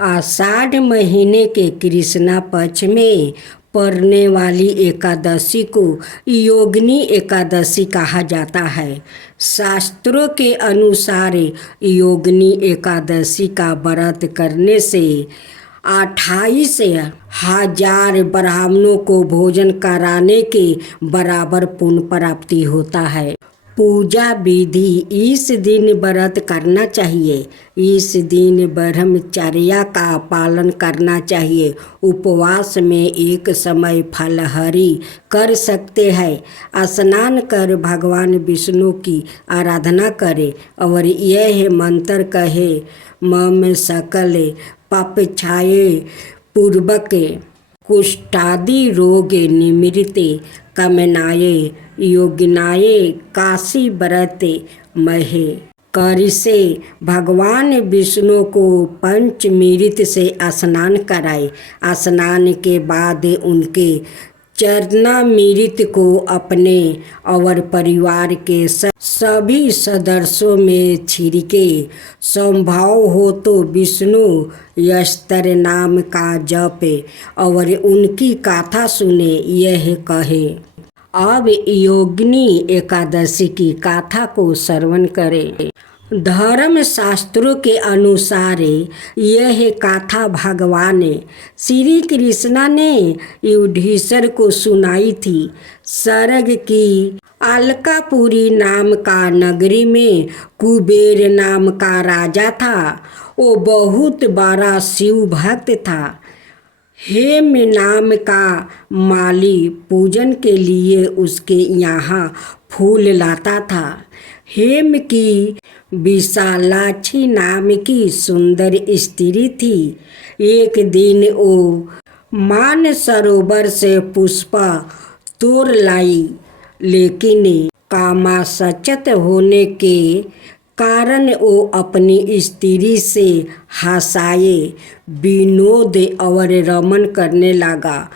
आषाढ़ महीने के कृष्णा पक्ष में पड़ने वाली एकादशी को योगिनी एकादशी कहा जाता है। शास्त्रों के अनुसार योगिनी एकादशी का व्रत करने से 28,000 ब्राह्मणों को भोजन कराने के बराबर पुण्य प्राप्ति होता है। पूजा विधि: इस दिन व्रत करना चाहिए। इस दिन ब्रह्मचर्य का पालन करना चाहिए। उपवास में एक समय फलाहारी कर सकते हैं। स्नान कर भगवान विष्णु की आराधना करें और यह मंत्र कहे, मम सकल पापक्षाये पूर्वक कुष्ठादि रोग निवृत्ति कामनाये योगिनाये काशी व्रत महे कर से भगवान विष्णु को पंचमृत से स्नान कराए। स्नान के बाद उनके चरणामृत को अपने और परिवार के सभी सदस्यों में छिड़के। संभव हो तो विष्णु यस्तर नाम का जप और उनकी गाथा सुने। यह कहे, अब योगिनी एकादशी की गाथा को श्रवण करें। धर्म शास्त्रों के अनुसार यह गाथा भगवान श्री कृष्ण ने युधिष्ठिर को सुनाई थी। स्वर्ग की अलकापुरी नाम का नगरी में कुबेर नाम का राजा था। वो बहुत बड़ा शिव भक्त था। हेम नाम का माली पूजन के लिए उसके यहाँ फूल लाता था। हेम की विशालाक्षी नाम की सुंदर स्त्री थी। एक दिन वो मान सरोवर से पुष्प तोड़ लाई, लेकिन कामासक्त होने के कारण वो अपनी स्त्री से हंसाए, विनोद और रमन करने लगा।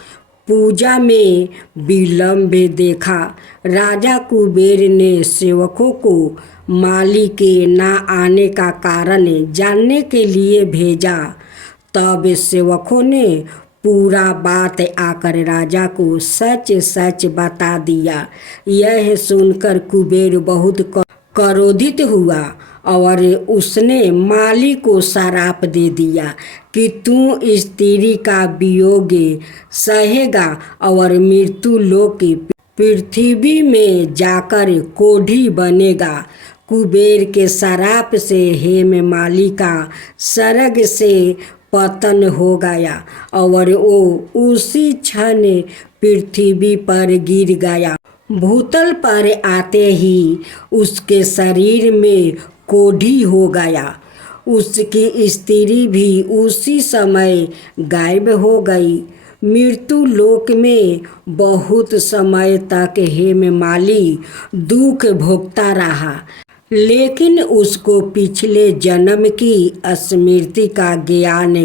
पूजा में विलंब देखा राजा कुबेर ने सेवकों को माली के न आने का कारण जानने के लिए भेजा। तब सेवकों ने पूरा बात आकर राजा को सच सच बता दिया। यह सुनकर कुबेर बहुत क्रोधित हुआ और उसने माली को श्राप दे दिया कि तू स्त्री का वियोग सहेगा और मृत्यु लोक पृथ्वी में जाकर कोढ़ी बनेगा। कुबेर के श्राप से हेम माली का स्वर्ग से पतन हो गया और वो उसी क्षण पृथ्वी पर गिर गया। भूतल पर आते ही उसके शरीर में कोढ़ी हो गया। उसकी स्त्री भी उसी समय गायब हो गई। मृत्यु लोक में बहुत समय तक हेममाली दुख भोगता रहा, लेकिन उसको पिछले जन्म की स्मृति का ज्ञान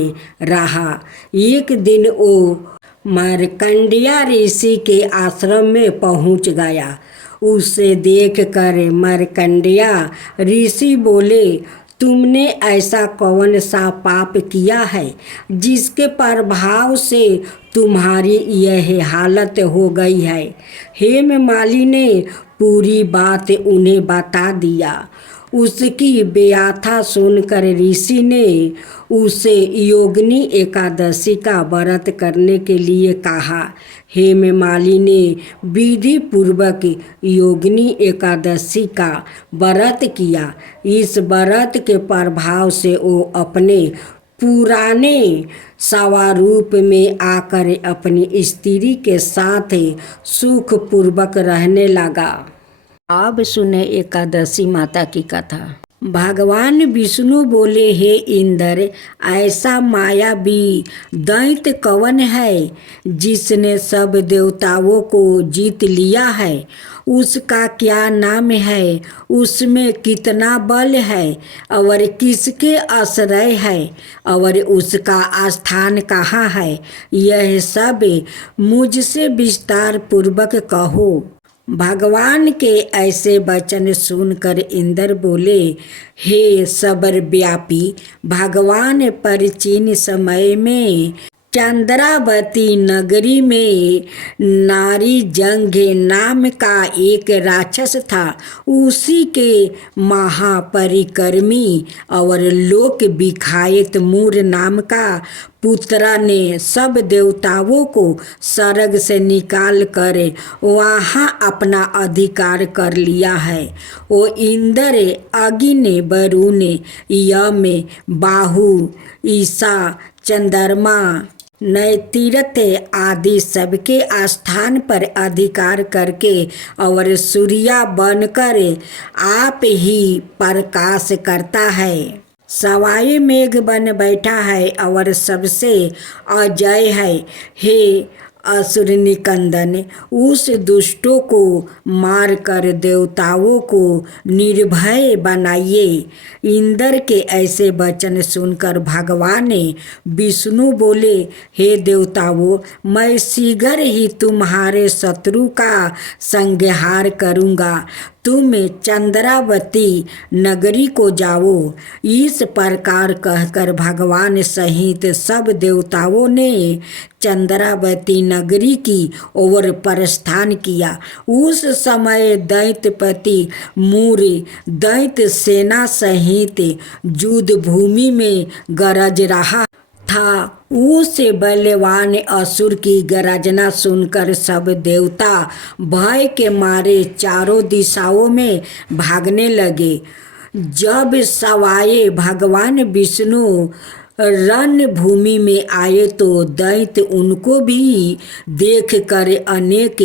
रहा। एक दिन वो मार्कंडेय ऋषि के आश्रम में पहुंच गया। उसे देखकर मार्कंडेय ऋषि बोले, तुमने ऐसा कौन सा पाप किया है जिसके प्रभाव से तुम्हारी यह हालत हो गई है। हेममाली ने पूरी बात उन्हें बता दिया। उसकी व्याथा सुनकर ऋषि ने उसे योगिनी एकादशी का व्रत करने के लिए कहा। हेममाली ने विधि पूर्वक योगिनी एकादशी का व्रत किया। इस व्रत के प्रभाव से वो अपने पुराने स्वरूप में आकर अपनी स्त्री के साथ सुखपूर्वक रहने लगा। अब सुने एकादशी माता की कथा। भगवान विष्णु बोले, हे इंद्र, ऐसा मायावी दैत्य कौन है जिसने सब देवताओं को जीत लिया है? उसका क्या नाम है? उसमें कितना बल है और किसके आश्रय है और उसका स्थान कहाँ है? यह सब मुझसे विस्तार पूर्वक कहो। भगवान के ऐसे वचन सुनकर इंद्र बोले, हे सबर व्यापी भगवान, प्राचीन समय में चंद्रावती नगरी में नारी जंघे नाम का एक राक्षस था। उसी के महापरिक्रमी और लोक विख्यात मूर नाम का पुत्रा ने सब देवताओं को स्वर्ग से निकाल कर वहाँ अपना अधिकार कर लिया है। वो इंद्र, अग्नि, वरुण, यम, बाहु, ईसा, चंद्रमा, नैतिरथ आदि सबके स्थान पर अधिकार करके और सूर्या बनकर आप ही प्रकाश करता है। सवाए मेघ बन बैठा है और सबसे अजय है। हे असुर निकंदन, उस दुष्टों को मारकर देवताओं को निर्भय बनाइए। इंद्र के ऐसे वचन सुनकर भगवान विष्णु बोले, हे देवताओं, मैं शीघ्र ही तुम्हारे शत्रु का संहार करूँगा। तुम चंद्रावती नगरी को जाओ। इस प्रकार कहकर भगवान सहित सब देवताओं ने चंद्रावती नगरी की ओर प्रस्थान किया। उस समय दैत्यपति मूर दैत्य सेना सहित युद्ध भूमि में गरज रहा था। उस बलवान असुर की गर्जना सुनकर सब देवता भय के मारे चारों दिशाओं में भागने लगे। जब सवाए भगवान विष्णु रणभूमि में आए तो दैत्य उनको भी देख कर अनेक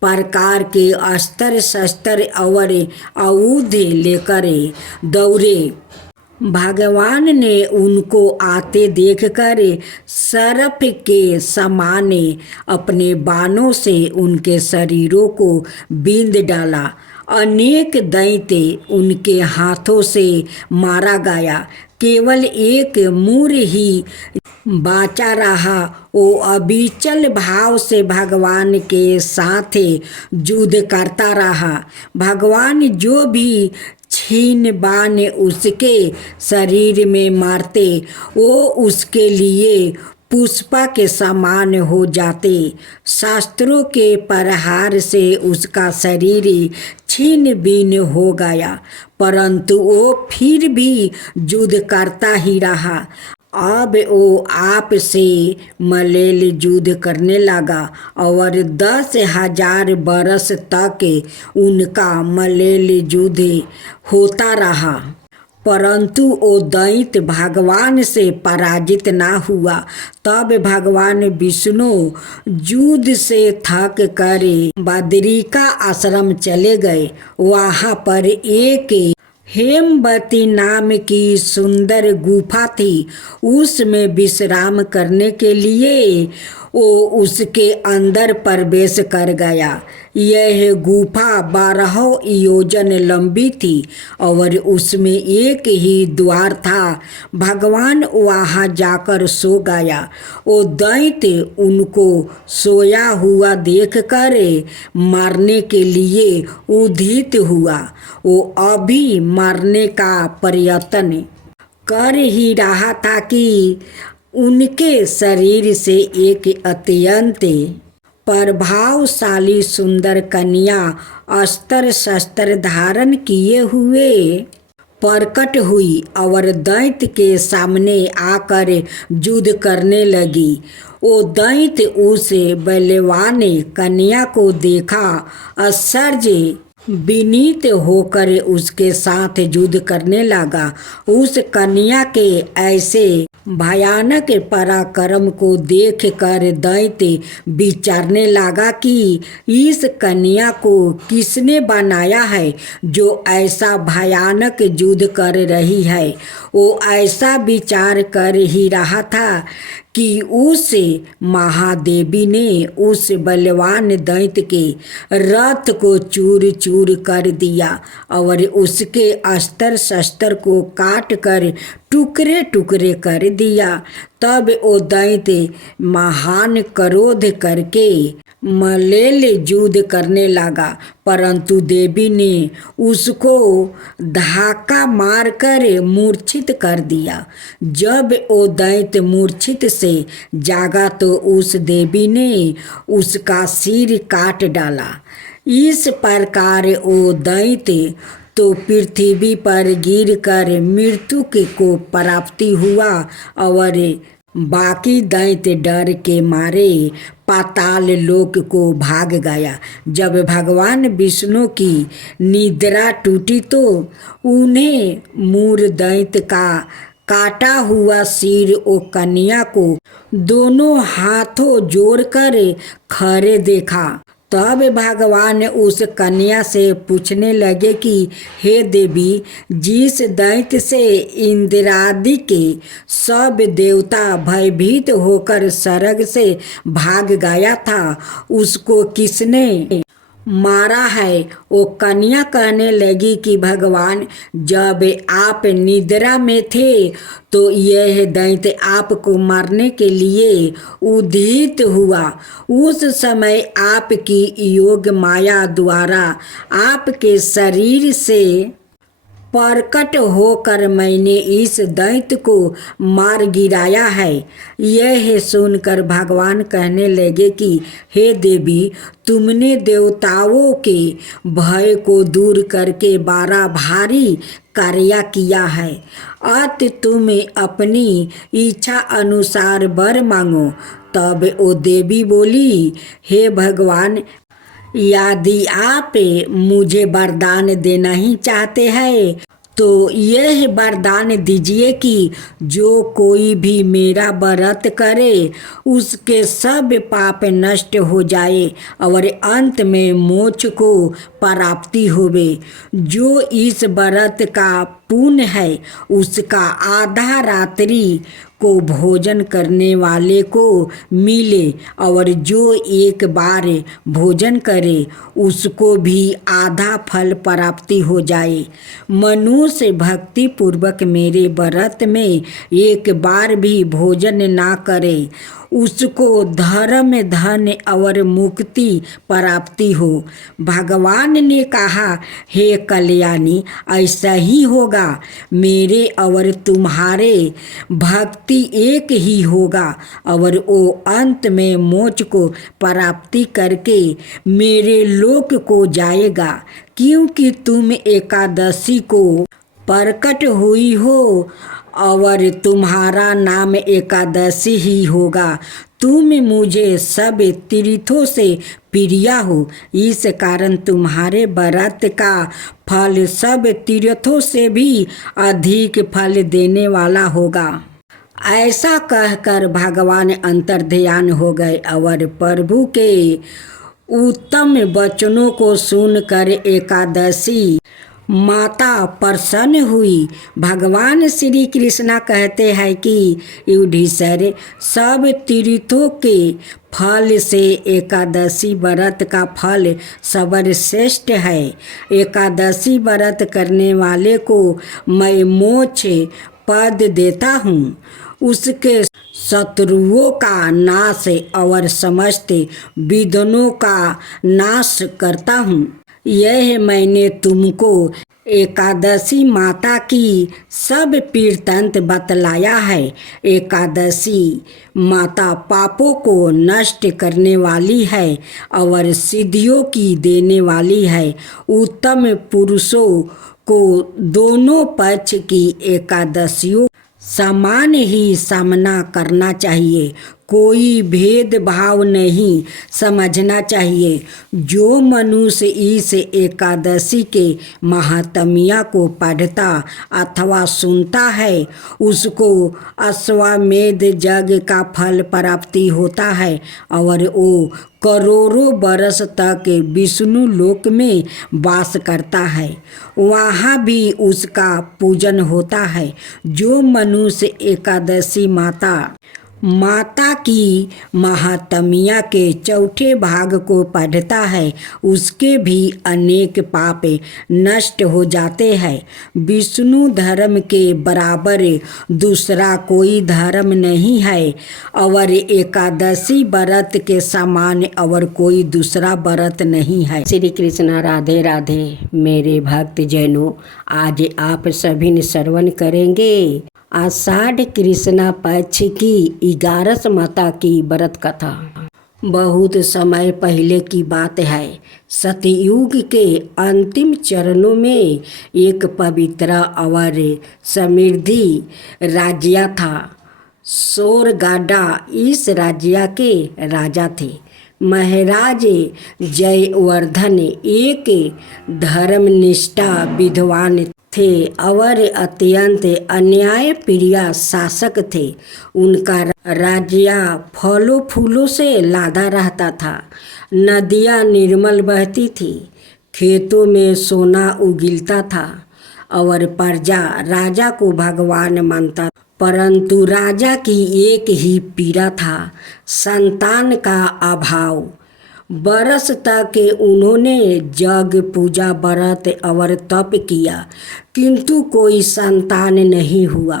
प्रकार के अस्त्र शस्त्र और आयुध लेकर दौड़े। भगवान ने उनको आते देखकर सर्प के समान अपने बाणों से उनके शरीरों को बींध डाला। अनेक दैत्य उनके हाथों से मारा गया। केवल एक मूर ही बाचा रहा। वो अविचल भाव से भगवान के साथ युद्ध करता रहा। भगवान जो भी छीन बाण उसके शरीर में मारते, वो उसके लिए पुष्पा के समान हो जाते। शास्त्रों के प्रहार से उसका शरीर छीन बीन हो गया, परंतु वो फिर भी युद्ध करता ही रहा। अब वो आप से मलेल युद्ध करने लगा और 10,000 बरस तक उनका मलेल युद्ध होता रहा, परंतु वो दैत्य भगवान से पराजित ना हुआ। तब भगवान विष्णु युद्ध से थक कर बदरिका आश्रम चले गए। वहाँ पर एक हेमवती नाम की सुंदर गुफा थी। उसमें विश्राम करने के लिए वो उसके अंदर प्रवेश कर गया। यह गुफा 12 योजन लंबी थी और उसमें एक ही द्वार था। भगवान वहाँ जाकर सो गया। वो दैत्य उनको सोया हुआ देखकर मारने के लिए उद्यत हुआ। वो अभी मारने का प्रयत्न कर ही रहा था कि उनके शरीर से एक अत्यंत प्रभावशाली सुंदर कन्या अस्त्र शस्त्र धारण किए हुए प्रकट हुई और दैत्य के सामने आकर युद्ध करने लगी। वो दैत्य उस बलवान कन्या को देखा, आश्चर्य विनीत होकर उसके साथ युद्ध करने लगा। उस कन्या के ऐसे भयानक पराक्रम को देखकर दैत्य विचारने लगा कि इस कन्या को किसने बनाया है जो ऐसा भयानक युद्ध कर रही है। वो ऐसा विचार कर ही रहा था कि उस महादेवी ने उस बलवान दैत्य के रथ को चूर चूर कर दिया और उसके अस्त्र शस्त्र को काट कर टुकड़े टुकड़े कर दिया। तब वो दैत्य महान क्रोध करके मल्लेल युद्ध करने लगा, परंतु देवी ने उसको धक्का मारकर मूर्छित कर दिया। जब वो दैत्य मूर्छित से जागा तो उस देवी ने उसका सिर काट डाला। इस प्रकार वो दैत्य तो पृथ्वी पर गिरकर मृत्यु को प्राप्ति हुआ और बाकी दैत्य डर के मारे पाताल लोक को भाग गया। जब भगवान विष्णु की निद्रा टूटी तो उन्हें मूर दैत्य का काटा हुआ सिर ओ कन्या को दोनों हाथों जोड़कर खड़े देखा। तब भगवान उस कन्या से पूछने लगे कि हे देवी, जिस दैत्य से इंद्रादि के सब देवता भयभीत होकर स्वर्ग से भाग गया था, उसको किसने मारा है? वो कन्या कहने लगी कि भगवान, जब आप निद्रा में थे तो यह दैत्य आपको मारने के लिए उदित हुआ। उस समय आपकी योग माया द्वारा आपके शरीर से प्रकट होकर मैंने इस दैत्य को मार गिराया है। यह सुनकर भगवान कहने लगे कि हे देवी, तुमने देवताओं के भय को दूर करके बड़ा भारी कार्य किया है। अत तुम अपनी इच्छा अनुसार वर मांगो। तब वो देवी बोली, हे भगवान, यदि आप मुझे वरदान देना ही चाहते हैं तो यह वरदान दीजिए कि जो कोई भी मेरा व्रत करे उसके सब पाप नष्ट हो जाए और अंत में मोक्ष को प्राप्ति होवे। जो इस व्रत का पुण्य है उसका आधा रात्रि को भोजन करने वाले को मिले और जो एक बार भोजन करे उसको भी आधा फल प्राप्ति हो जाए। मनुष्य भक्ति पूर्वक मेरे व्रत में एक बार भी भोजन ना करे, उसको धर्म धन और मुक्ति प्राप्ति हो। भगवान ने कहा, हे कल्याणी, ऐसा ही होगा। मेरे और तुम्हारे भक्ति एक ही होगा और वो अंत में मोक्ष को प्राप्ति करके मेरे लोक को जाएगा, क्योंकि तुम एकादशी को प्रकट हुई हो और तुम्हारा नाम एकादशी ही होगा। तुम मुझे सब तीर्थों से प्रिया हो, इस कारण तुम्हारे व्रत का फल सब तीर्थों से भी अधिक फल देने वाला होगा। ऐसा कहकर भगवान अंतर्ध्यान हो गए और प्रभु के उत्तम वचनों को सुनकर एकादशी माता प्रसन्न हुई। भगवान श्री कृष्णा कहते हैं कि युधिष्ठिर, सब तीर्थों के फल से एकादशी व्रत का फल सर्वश्रेष्ठ है। एकादशी व्रत करने वाले को मैं मोक्ष पद देता हूँ, उसके शत्रुओं का नाश और समस्त विघ्नों का नाश करता हूँ। यह मैंने तुमको एकादशी माता की सब वृत्तांत बतलाया है। एकादशी माता पापों को नष्ट करने वाली है और सिद्धियों की देने वाली है। उत्तम पुरुषों को दोनों पक्ष की एकादशियों समान ही सामना करना चाहिए, कोई भेदभाव नहीं समझना चाहिए। जो मनुष्य इस एकादशी के महात्म्य को पढ़ता अथवा सुनता है उसको अश्वमेध यज्ञ का फल प्राप्ति होता है और वो करोड़ों बरस तक विष्णु लोक में वास करता है, वहाँ भी उसका पूजन होता है। जो मनुष्य एकादशी माता माता की महात्म्य के चौथे भाग को पढ़ता है उसके भी अनेक पाप नष्ट हो जाते हैं। विष्णु धर्म के बराबर दूसरा कोई धर्म नहीं है और एकादशी व्रत के समान और कोई दूसरा व्रत नहीं है। श्री कृष्ण राधे राधे। मेरे भक्त जैनों, आज आप सभी ने श्रवण करेंगे आषाढ़ कृष्णा पक्ष की 11 माता की व्रत कथा। बहुत समय पहले की बात है। सतयुग के अंतिम चरणों में एक पवित्र और समृद्धि राज्य था। सोरगाडा इस राज्य के राजा थे। महाराज जयवर्धन एक धर्मनिष्ठा विद्वान थे और अत्यंत अन्याय प्रिय शासक थे। उनका राज्य फलों फूलों से लादा रहता था। नदियाँ निर्मल बहती थी, खेतों में सोना उगलता था और प्रजा राजा को भगवान मानता। परंतु राजा की एक ही पीड़ा था, संतान का अभाव। बरस तक उन्होंने जग पूजा व्रत और तप किया, किंतु कोई संतान नहीं हुआ।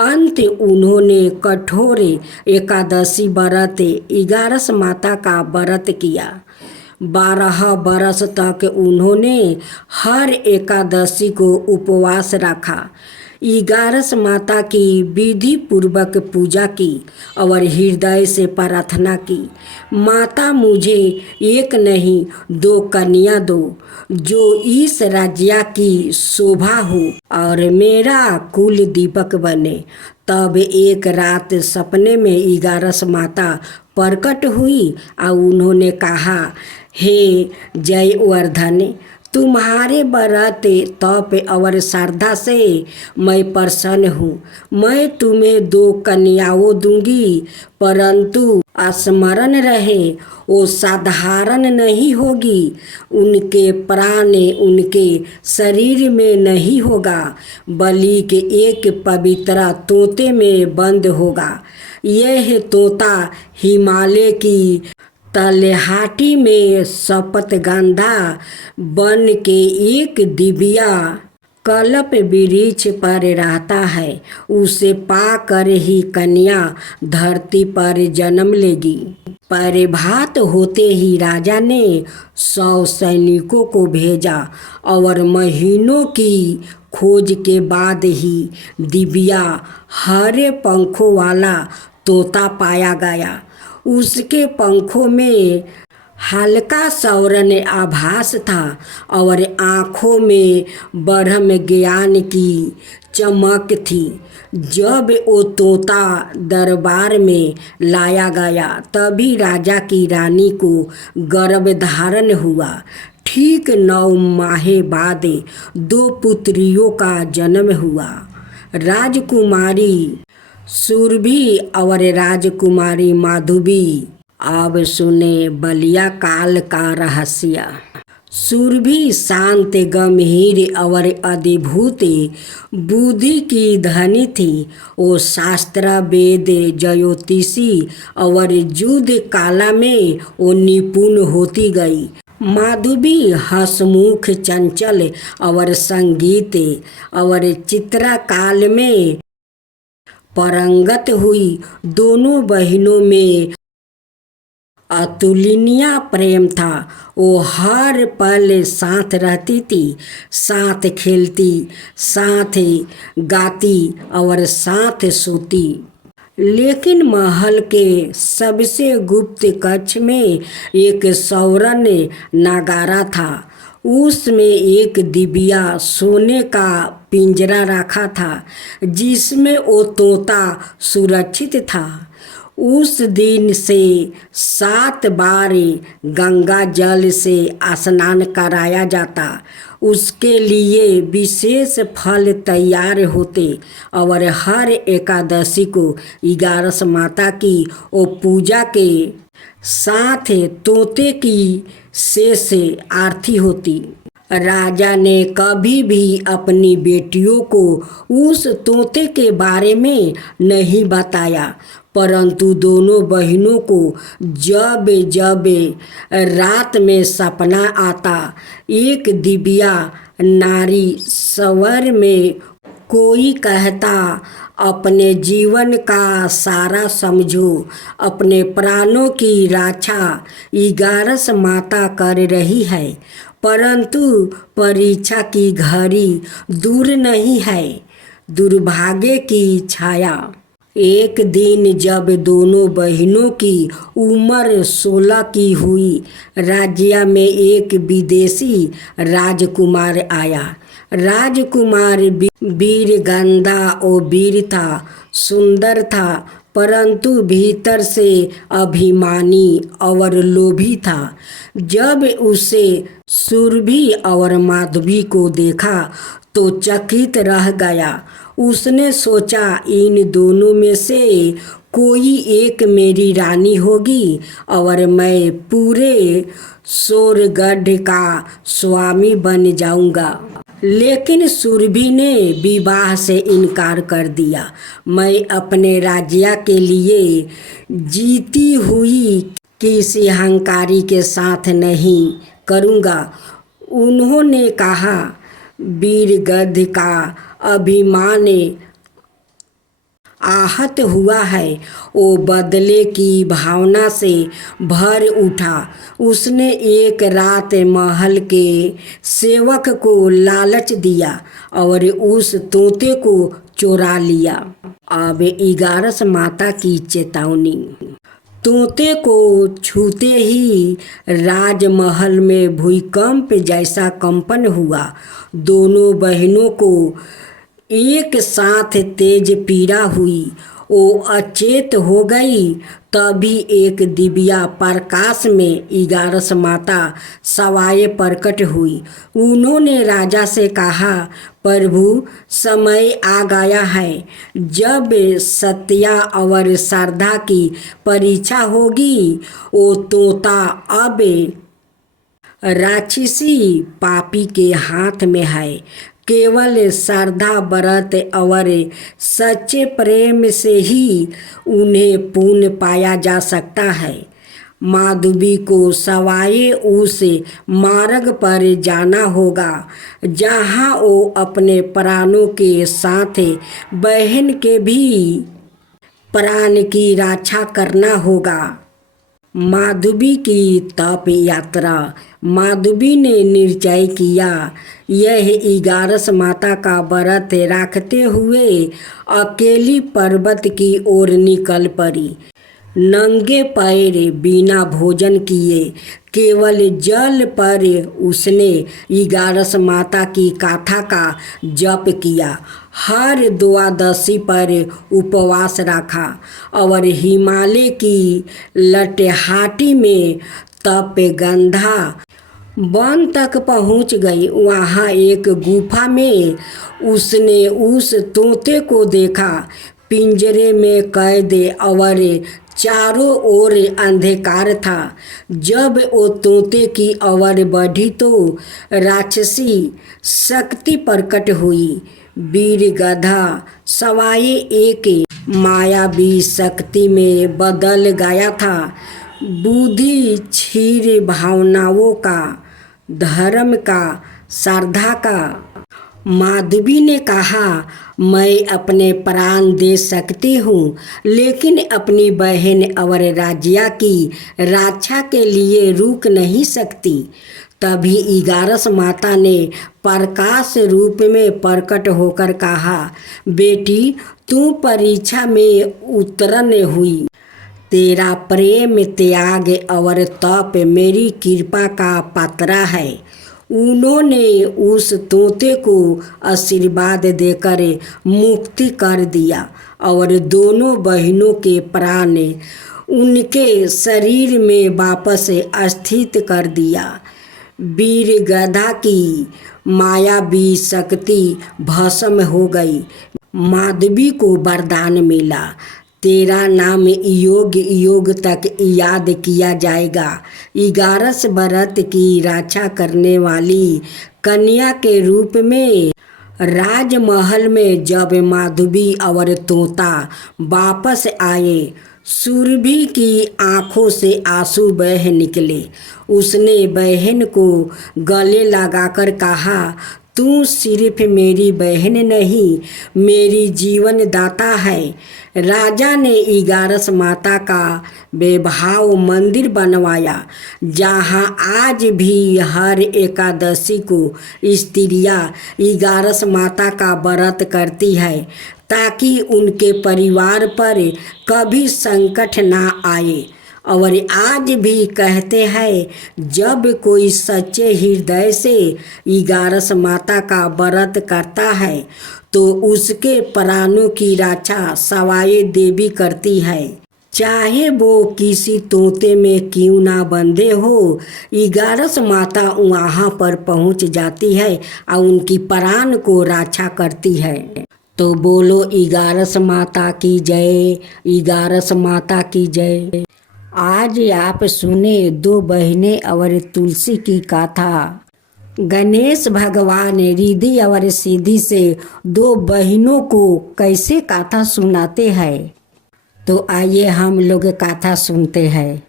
अंत उन्होंने कठोर एकादशी व्रत 11 माता का व्रत किया। 12 बरस तक उन्होंने हर एकादशी को उपवास रखा। 11 माता की विधि पूर्वक पूजा की और हृदय से प्रार्थना की, माता मुझे एक नहीं 2 कन्या दो, जो इस राज्य की शोभा हो और मेरा कुल दीपक बने। तब एक रात सपने में 11 माता प्रकट हुई और उन्होंने कहा, हे जयवर्धन, तुम्हारे व्रत तप और श्रद्धा से मैं प्रसन्न हूँ। मैं तुम्हें 2 कन्याओं दूंगी, परंतु स्मरण रहे वो साधारण नहीं होगी। उनके प्राण उनके शरीर में नहीं होगा, बल्कि एक पवित्र तोते में बंद होगा। यह तोता हिमालय की तलहाटी में शपथगंधा बन के एक दिव्या कल्प वृक्ष पर रहता है। उसे पाकर ही कन्या धरती पर जन्म लेगी। प्रभात होते ही राजा ने 100 सैनिकों को भेजा और महीनों की खोज के बाद ही दिव्या हरे पंखों वाला तोता पाया गया। उसके पंखों में हल्का सौरन आभास था और आँखों में ब्रह्म ज्ञान की चमक थी। जब वो तोता दरबार में लाया गया तभी राजा की रानी को गर्भधारण हुआ। ठीक 9 माह बाद 2 पुत्रियों का जन्म हुआ, राजकुमारी सुरभि और राजकुमारी माधुवी। अब सुने बलिया काल का रहस्य। सुरभि शांत, गंभीर और अद्भुत बुद्धि की धनी थी। वो शास्त्र, वेद, ज्योतिषी और युद्ध कला में वो निपुण होती गई। माधुवी हंसमुख, चंचल और संगीत और चित्रकला में पारंगत हुई। दोनों बहनों में अतुलनीय प्रेम था। वो हर पल साथ रहती थी, साथ खेलती, साथ गाती और साथ सोती। लेकिन महल के सबसे गुप्त कक्ष में एक सौरन नगारा था। उसमें एक दिव्या सोने का पिंजरा रखा था, जिसमें वो तोता सुरक्षित था। उस दिन से 7 बार गंगा जल से स्नान कराया जाता। उसके लिए विशेष फल तैयार होते और हर एकादशी को 11 माता की वो पूजा के साथ तोते की शेष आरती होती। राजा ने कभी भी अपनी बेटियों को उस तोते के बारे में नहीं बताया। परंतु दोनों बहनों को जब जब रात में सपना आता, एक दिव्या नारी स्वर में कोई कहता, अपने जीवन का सारा समझो, अपने प्राणों की रक्षा 11 माता कर रही है, परंतु परीक्षा की घड़ी दूर नहीं है, दुर्भाग्य की छाया। एक दिन जब दोनों बहनों की उम्र 16 की हुई, राज्य में एक विदेशी राजकुमार आया। राजकुमार वीरगंधा और वीर था, सुंदर था, परंतु भीतर से अभिमानी और लोभी था। जब उसे सुरभि और माधवी को देखा तो चकित रह गया। उसने सोचा, इन दोनों में से कोई एक मेरी रानी होगी और मैं पूरे सोरगढ़ का स्वामी बन जाऊंगा। लेकिन सुरभि ने विवाह से इनकार कर दिया। मैं अपने राज्य के लिए जीती हुई किसी अहंकारी के साथ नहीं करूँगा। उन्होंने कहा, वीरगंध का अभिमान आहत हुआ है। वो बदले की भावना से भर उठा। उसने एक रात महल के सेवक को लालच दिया और उस तोते को चुरा लिया। अब 11 माता की चेतावनी। तोते को छूते ही राजमहल में भूकंप जैसा कंपन हुआ। दोनों बहनों को एक साथ तेज पीड़ा हुई। वो अचेत हो गई। तभी एक दिव्या प्रकाश में 11 माता सवाए प्रकट हुई। उन्होंने राजा से कहा, प्रभु, समय आ गया है जब सत्या और श्रद्धा की परीक्षा होगी। वो तोता अब राक्षसी पापी के हाथ में है। केवल श्रद्धा, व्रत और सच्चे प्रेम से ही उन्हें पुण्य पाया जा सकता है। माधवी को सवाए उस मार्ग पर जाना होगा जहाँ वो अपने प्राणों के साथ बहन के भी प्राण की रक्षा करना होगा। माधवी की तप यात्रा। माधवी ने निश्चय किया, यह 11 माता का व्रत रखते हुए अकेली पर्वत की ओर निकल पड़ी। नंगे पैर, बिना भोजन किए, केवल जल पर उसने 11 माता की गाथा का जप किया। हर द्वादशी पर उपवास रखा और हिमालय की लटहाटी में तपगंधा वन तक पहुंच गई। वहां एक गुफा में उसने उस तोते को देखा, पिंजरे में कैद और चारों ओर अंधकार था। जब वो तोते की आवाज़ बढ़ी तो राक्षसी शक्ति प्रकट हुई। वीरगंधा सवाए एक मायावी शक्ति में बदल गया था। बुद्धि क्षीर, भावनाओं का, धर्म का, श्रद्धा का। माधवी ने कहा, मैं अपने प्राण दे सकती हूँ, लेकिन अपनी बहन और राज्य की रक्षा के लिए रुक नहीं सकती। तभी 11 माता ने प्रकाश रूप में प्रकट होकर कहा, बेटी, तू परीक्षा में उत्तीर्ण हुई। तेरा प्रेम, त्याग और तप मेरी कृपा का पात्र है। उन्होंने उस तोते को आशीर्वाद देकर मुक्ति कर दिया और दोनों बहनों के प्राण उनके शरीर में वापस स्थित कर दिया। वीरगंधा की मायावी शक्ति भस्म हो गई। माधवी को वरदान मिला, तेरा नाम युग युग तक याद किया जाएगा। 11 व्रत की रक्षा करने वाली कन्या के रूप में राजमहल में जब माधवी और तोता वापस आए, सुरभि की आंखों से आंसू बह निकले। उसने बहन को गले लगाकर कहा, तू सिर्फ मेरी बहन नहीं, मेरी जीवन दाता है। राजा ने इगारस माता का बेभाव मंदिर बनवाया, जहाँ आज भी हर एकादशी को स्त्रियाँ इगारस माता का व्रत करती है, ताकि उनके परिवार पर कभी संकट ना आए। और आज भी कहते हैं, जब कोई सच्चे हृदय से इगारस माता का व्रत करता है तो उसके प्राणों की रक्षा सवाई देवी करती है, चाहे वो किसी तोते में क्यों ना बंधे हो। इगारस माता वहाँ पर पहुँच जाती है और उनकी प्राण को रक्षा करती है। तो बोलो इगारस माता की जय, इगारस माता की जय। आज आप सुने दो बहनें और तुलसी की कथा। गणेश भगवान रिद्धि और सिद्धि से दो बहनों को कैसे कथा सुनाते हैं, तो आइए हम लोग कथा सुनते हैं।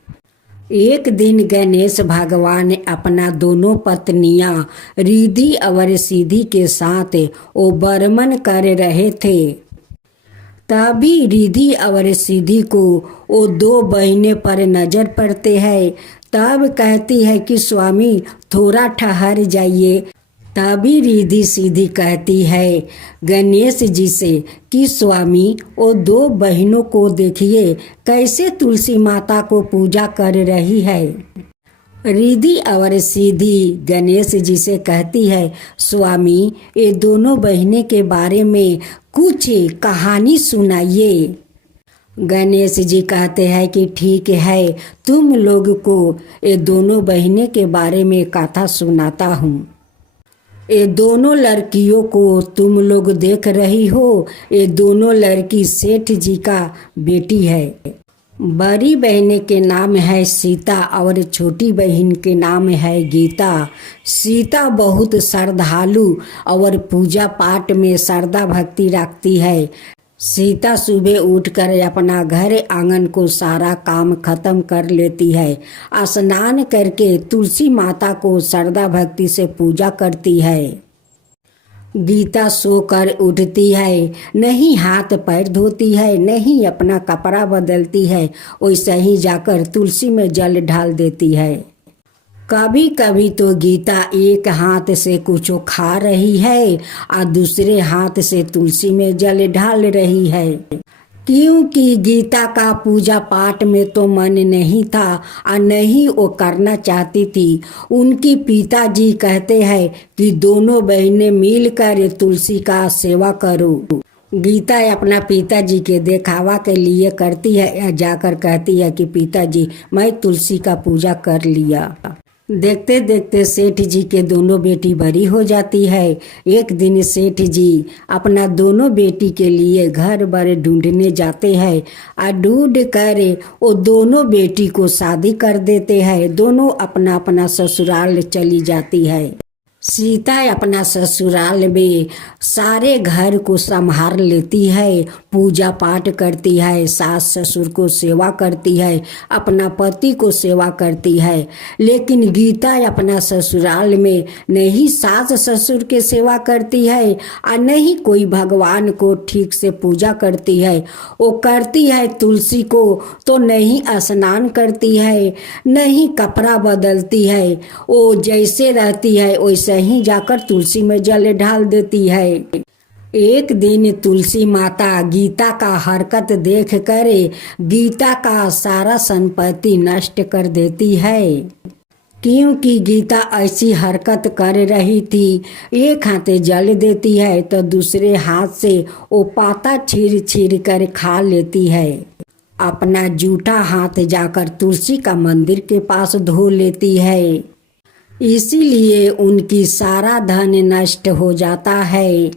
एक दिन गणेश भगवान अपना दोनों पत्नियां रिद्धि और सिद्धि के साथ ओबरमन कर रहे थे। तभी रिद्धि और सिद्धि को वो दो बहनें पर नजर पड़ते हैं। तब कहती है कि स्वामी थोड़ा ठहर जाइए। तभी रिद्धि सिद्धि कहती है गणेश जी से कि स्वामी वो दो बहनों को देखिए कैसे तुलसी माता को पूजा कर रही है। रिद्धि और सिद्धि गणेश जी से कहती है, स्वामी ये दोनों बहनें के बारे में कुछ कहानी सुनाइए। गणेश जी कहते हैं कि ठीक है, तुम लोग को ये दोनों बहनें के बारे में कथा सुनाता हूँ। ये दोनों लड़कियों को तुम लोग देख रही हो, ये दोनों लड़की सेठ जी का बेटी है। बड़ी बहन के नाम है सीता और छोटी बहन के नाम है गीता। सीता बहुत श्रद्धालु और पूजा पाठ में श्रद्धा भक्ति रखती है। सीता सुबह उठकर अपना घर आंगन को सारा काम खत्म कर लेती है। स्नान करके तुलसी माता को श्रद्धा भक्ति से पूजा करती है। गीता सोकर उठती है, नहीं हाथ पैर धोती है, नहीं अपना कपड़ा बदलती है, वैसे ही जाकर तुलसी में जल ढाल देती है। कभी कभी तो गीता एक हाथ से कुछ खा रही है और दूसरे हाथ से तुलसी में जल ढाल रही है, क्योंकि गीता का पूजा पाठ में तो मन नहीं था और नहीं वो करना चाहती थी। उनकी पिताजी कहते हैं कि दोनों बहनें मिलकर तुलसी का सेवा करो। गीता अपना पिताजी के दिखावा के लिए करती है या जाकर कहती है कि पिताजी मैं तुलसी का पूजा कर लिया। देखते देखते सेठ जी के दोनों बेटी बड़ी हो जाती है। एक दिन सेठ जी अपना दोनों बेटी के लिए घर बार ढूंढने जाते हैं और ढूंढ कर वो दोनों बेटी को शादी कर देते हैं। दोनों अपना अपना ससुराल चली जाती है। सीता अपना ससुराल में सारे घर को संभाल लेती है, पूजा पाठ करती है, सास ससुर को सेवा करती है, अपना पति को सेवा करती है। लेकिन गीता अपना ससुराल में नहीं सास ससुर के सेवा करती है और नहीं कोई भगवान को ठीक से पूजा करती है। वो करती है तुलसी को तो नहीं स्नान करती है, नहीं कपड़ा बदलती है। वो जैसे रहती है वैसे ही जाकर तुलसी में जल ढाल देती है। एक दिन तुलसी माता गीता का हरकत देख कर गीता का सारा संपत्ति नष्ट कर देती है, क्योंकि गीता ऐसी हरकत कर रही थी। एक हाथ जल देती है तो दूसरे हाथ से वो पाता छीर छीर कर खा लेती है। अपना जूठा हाथ जाकर तुलसी का मंदिर के पास धो लेती है। इसीलिए उनकी सारा धन नष्ट हो जाता है।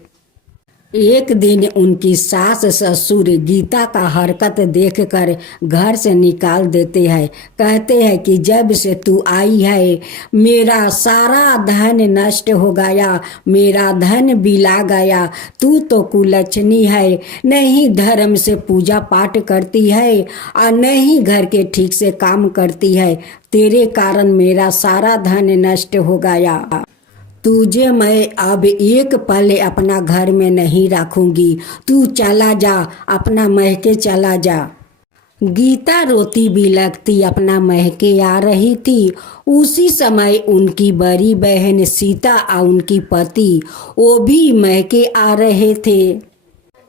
एक दिन उनकी सास ससुर गीता का हरकत देखकर घर से निकाल देते हैं। कहते हैं कि जब से तू आई है मेरा सारा धन नष्ट हो गया, मेरा धन बिला गया। तू तो कुलच्छनी है, नहीं धर्म से पूजा पाठ करती है और नहीं घर के ठीक से काम करती है। तेरे कारण मेरा सारा धन नष्ट हो गया। तुझे मैं अब एक पल अपना घर में नहीं रखूंगी। तू चला जा, अपना महके चला जा। गीता रोती बिलखती अपना महके आ रही थी। उसी समय उनकी बड़ी बहन सीता और उनकी पति वो भी महके आ रहे थे।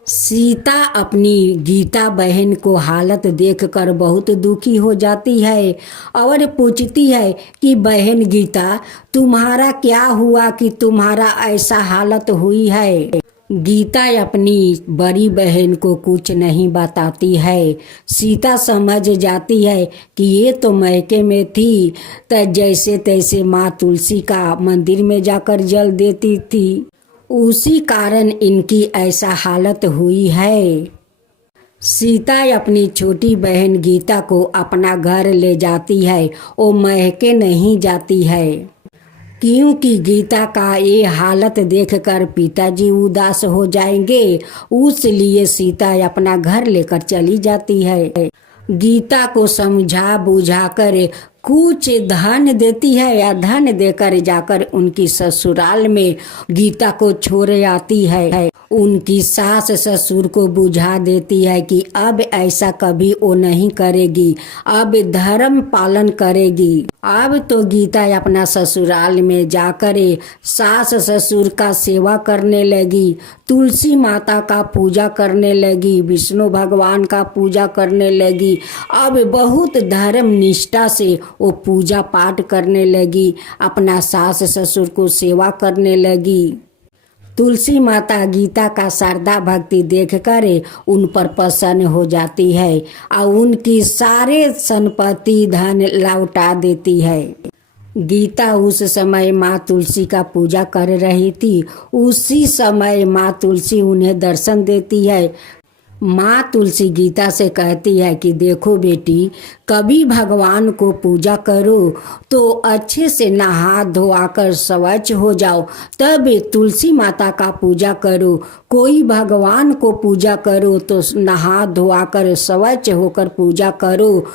सीता अपनी गीता बहन को हालत देखकर बहुत दुखी हो जाती है और पूछती है कि बहन गीता, तुम्हारा क्या हुआ कि तुम्हारा ऐसा हालत हुई है। गीता अपनी बड़ी बहन को कुछ नहीं बताती है। सीता समझ जाती है कि ये तो मैके में थी तो जैसे तैसे माँ तुलसी का मंदिर में जाकर जल देती थी, उसी कारण इनकी ऐसा हालत हुई है। सीता अपनी छोटी बहन गीता को अपना घर ले जाती है, वो महके नहीं जाती है क्योंकि गीता का ये हालत देखकर पिताजी उदास हो जाएंगे। उसलिए सीता अपना घर लेकर चली जाती है। गीता को समझा बुझाकर कुछ धन देती है या धन देकर जाकर उनकी ससुराल में गीता को छोड़ आती है। उनकी सास ससुर को बुझा देती है कि अब ऐसा कभी वो नहीं करेगी, अब धर्म पालन करेगी। अब तो गीता अपना ससुराल में जाकर सास ससुर का सेवा करने लगी, तुलसी माता का पूजा करने लगी, विष्णु भगवान का पूजा करने लगी। अब बहुत धर्म निष्ठा से वो पूजा पाठ करने लगी, अपना सास ससुर को सेवा करने लगी। तुलसी माता गीता का श्रद्धा भक्ति देखकर उन पर प्रसन्न हो जाती है और उनकी सारे संपत्ति धन लौटा देती है। गीता उस समय माँ तुलसी का पूजा कर रही थी। उसी समय माँ तुलसी उन्हें दर्शन देती है। माँ तुलसी गीता से कहती है कि देखो बेटी, कभी भगवान को पूजा करो तो अच्छे से नहा धोआकर स्वच्छ हो जाओ, तब तुलसी माता का पूजा करो। कोई भगवान को पूजा करो तो नहा धोआकर स्वच्छ होकर पूजा करो।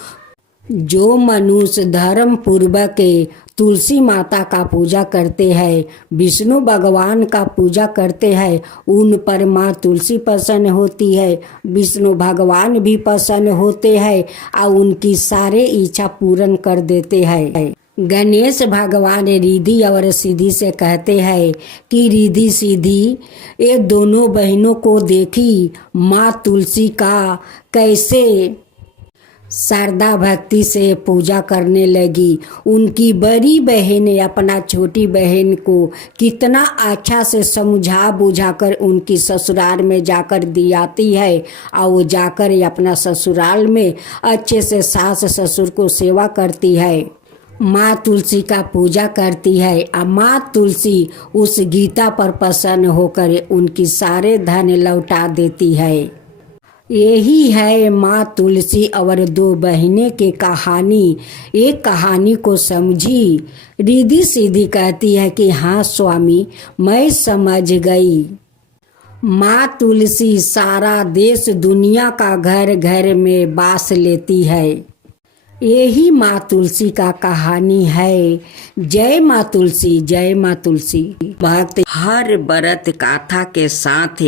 जो मनुष्य धर्म पूर्वक तुलसी माता का पूजा करते हैं, विष्णु भगवान का पूजा करते हैं, उन पर माँ तुलसी प्रसन्न होती है, विष्णु भगवान भी प्रसन्न होते हैं और उनकी सारे इच्छा पूर्ण कर देते हैं। गणेश भगवान रिद्धि और सिद्धि से कहते हैं कि रिद्धि सिद्धि ये दोनों बहनों को देखी माँ तुलसी का कैसे श्रद्धा भक्ति से पूजा करने लगी। उनकी बड़ी बहन अपना छोटी बहन को कितना अच्छा से समझा बुझाकर उनकी ससुराल में जाकर दियाती है और वो जाकर अपना ससुराल में अच्छे से सास ससुर को सेवा करती है, माँ तुलसी का पूजा करती है। और माँ तुलसी उस गीता पर प्रसन्न होकर उनकी सारे धन लौटा देती है। यही है माँ तुलसी और दो बहनें की कहानी। एक कहानी को समझी। रिद्धि सिद्धि कहती है कि हाँ स्वामी, मैं समझ गई। माँ तुलसी सारा देश दुनिया का घर घर में बास लेती है। यही माँ तुलसी का कहानी है। जय माँ तुलसी, जय माँ तुलसी। भक्त हर व्रत गाथा के साथ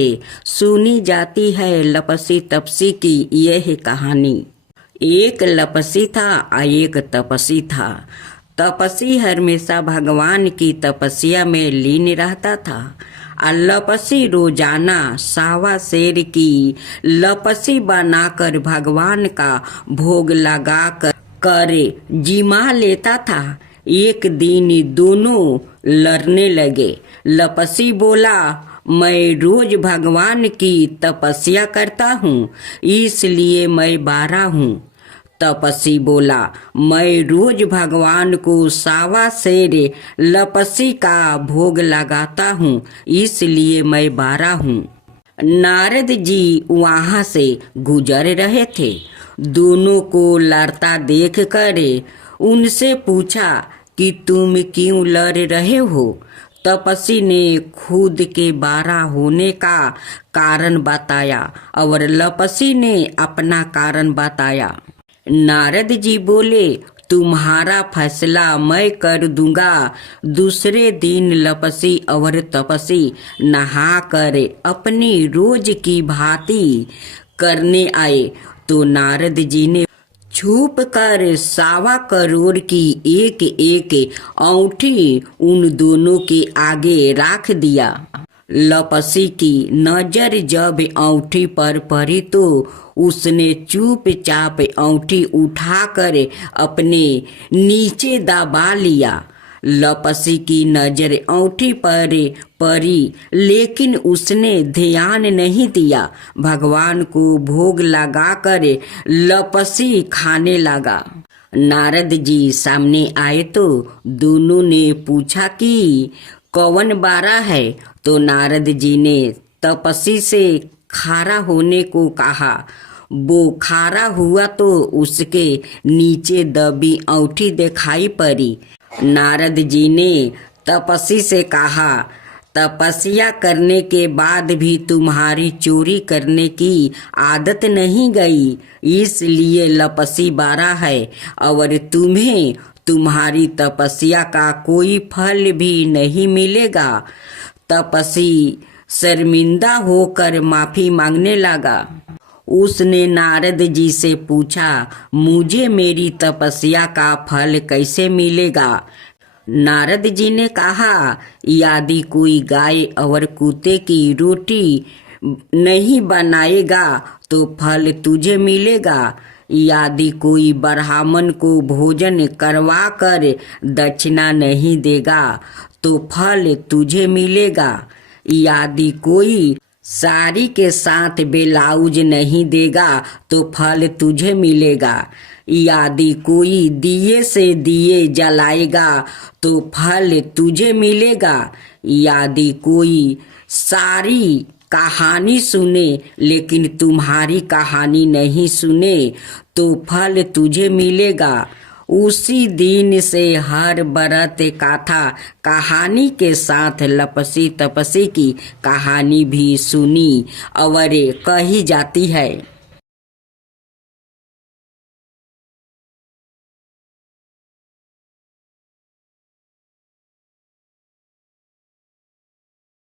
सुनी जाती है लपसी तपसी की यह कहानी। एक लपसी था और एक तपसी था। तपसी हमेशा भगवान की तपस्या में लीन रहता था और लपसी रोजाना सावा शेर की लपसी बनाकर भगवान का भोग लगाकर जिमा लेता था। एक दिन दोनों लड़ने लगे। लपसी बोला, मैं रोज भगवान की तपस्या करता हूँ, इसलिए मैं बारा हूँ। तपसी बोला, मैं रोज भगवान को सावा शेर लपसी का भोग लगाता हूँ, इसलिए मैं बारा हूँ। नारद जी वहां से गुजर रहे थे। दोनों को लड़ता देख कर उनसे पूछा कि तुम क्यों लड़ रहे हो। तपस्वी ने खुद के बारा होने का कारण बताया और लपसी ने अपना कारण बताया। नारद जी बोले, तुम्हारा फैसला मैं कर दूंगा। दूसरे दिन लपसी और तपसी नहा कर अपनी रोज की भांति करने आए तो नारद जी ने छुप कर 1.25 करोड़ की एक एक औंठी उन दोनों के आगे रख दिया। लपसी की नजर जब औंठी पर पड़ी तो उसने चुपचाप औंठी उठाकर अपने नीचे दबा लिया। लपसी की नजर औंठी पर पड़ी लेकिन उसने ध्यान नहीं दिया। भगवान को भोग लगाकर लपसी खाने लगा। नारद जी सामने आए तो दोनों ने पूछा कि कौन बारा है। तो नारद जी ने तपस्वी से खारा होने को कहा। वो खारा हुआ तो उसके नीचे दबी औंठी दिखाई पड़ी। नारद जी ने तपस्वी से कहा, तपस्या करने के बाद भी तुम्हारी चोरी करने की आदत नहीं गई, इसलिए लपसी बारा है और तुम्हें तुम्हारी तपस्या का कोई फल भी नहीं मिलेगा। तपस्वी शर्मिंदा होकर माफी मांगने लगा। उसने नारद जी से पूछा, मुझे मेरी तपस्या का फल कैसे मिलेगा। नारद जी ने कहा, यदि कोई गाय और कुत्ते की रोटी नहीं बनाएगा तो फल तुझे मिलेगा। यदि कोई ब्राह्मण को भोजन करवा कर दक्षिणा नहीं देगा तो फल तुझे मिलेगा। यदि कोई साड़ी के साथ ब्लाउज नहीं देगा तो फल तुझे मिलेगा। यदि कोई दिए से दिए जलाएगा तो फल तुझे मिलेगा। यदि कोई सारी कहानी सुने लेकिन तुम्हारी कहानी नहीं सुने तो फल तुझे मिलेगा। उसी दिन से हर व्रत कथा कहानी के साथ लपसी तपसी की कहानी भी सुनी और कही जाती है।